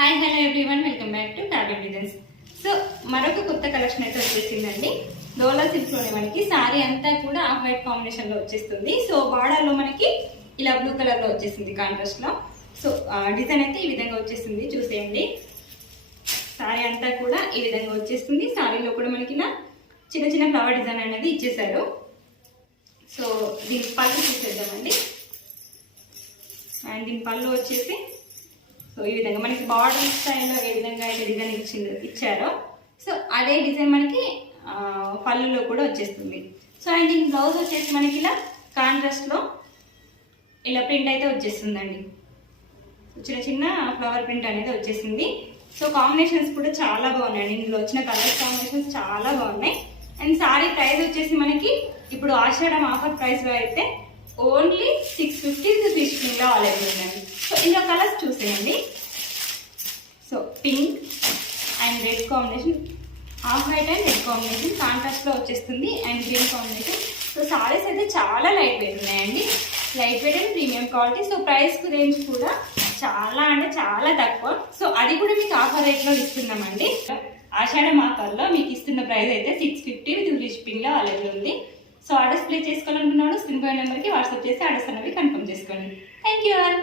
Hi hello everyone, welcome back to Tabet designs. So మరొక కొత్త collection అయితే వచ్చేసిందండి. డోలా సిల్క్ లోనే మనకి సారీ అంతా కూడా ఆఫ్ వైట్ కాంబినేషన్ లో వచ్చేస్తుంది. సో బార్డర్ లో మనకి ఇలా బ్లూ కలర్ లో వచ్చేసింది కాంట్రాస్ట్ లో. సో డిజైన్ అయితే ఈ విధంగా వచ్చేసింది, చూసేయండి. సారీ అంతా కూడా ఈ విధంగా వచ్చేస్తుంది. సారీలో కూడా మనకి ఇలా చిన్న చిన్న ఫ్లవర్ డిజైన్ అనేది ఇచ్చేసారు. సో దీని పళ్ళు చూసేద్దామండి. అండ్ దీని పళ్ళు వచ్చేసి సో ఈ విధంగా మనకి బార్డర్ స్టైల్లో ఏ విధంగా అయితే డిజైన్ ఇచ్చారో సో అదే డిజైన్ మనకి పళ్ళులో కూడా వచ్చేస్తుంది. సో అండ్ దీని బ్లౌజ్ వచ్చేసి మనకి ఇలా కాంట్రాస్ట్లో ఇలా ప్రింట్ అయితే వచ్చేస్తుందండి. చిన్న చిన్న ఫ్లవర్ ప్రింట్ అనేది వచ్చేసింది. సో కాంబినేషన్స్ కూడా చాలా బాగున్నాయండి. ఇందులో వచ్చిన కలర్ కాంబినేషన్స్ చాలా బాగున్నాయి. అండ్ సారీ ప్రైస్ వచ్చేసి మనకి ఇప్పుడు ఆషాఢం ఆఫర్ ప్రైస్లో అయితే ఓన్లీ 650 రూపీస్ లో అవైలబుల్ ఉందండి. సో ఇందులో కలర్స్ చూసేయండి. So pink and red combination, half white and red combination contrast లో వచ్చేస్తుంది. And green combination. So saris అయితే చాలా లైట్ వెయిట్ ఉన్నాయండి. Light weight and premium quality. So price range కూడా చాలా అంటే చాలా తక్కువ. సో అది కూడా మీకు ఆఫర్ రేట్ లో ఇస్తున్నామండి. ఆషాఢం ఆఫర్లో మీకు ఇస్తున్న ప్రైస్ అయితే 650 విత్ ఫ్రీ షిప్పింగ్ లో అవైలబుల్ ఉంది. సో ఆర్డర్స్ ప్లేస్ చేసుకోవాలనుకున్నాను, స్క్రీన్ పై నెంబర్కి వాట్సాప్ చేసి ఆర్డర్స్ అనేవి కన్ఫర్మ్ చేసుకోండి. Thank you all.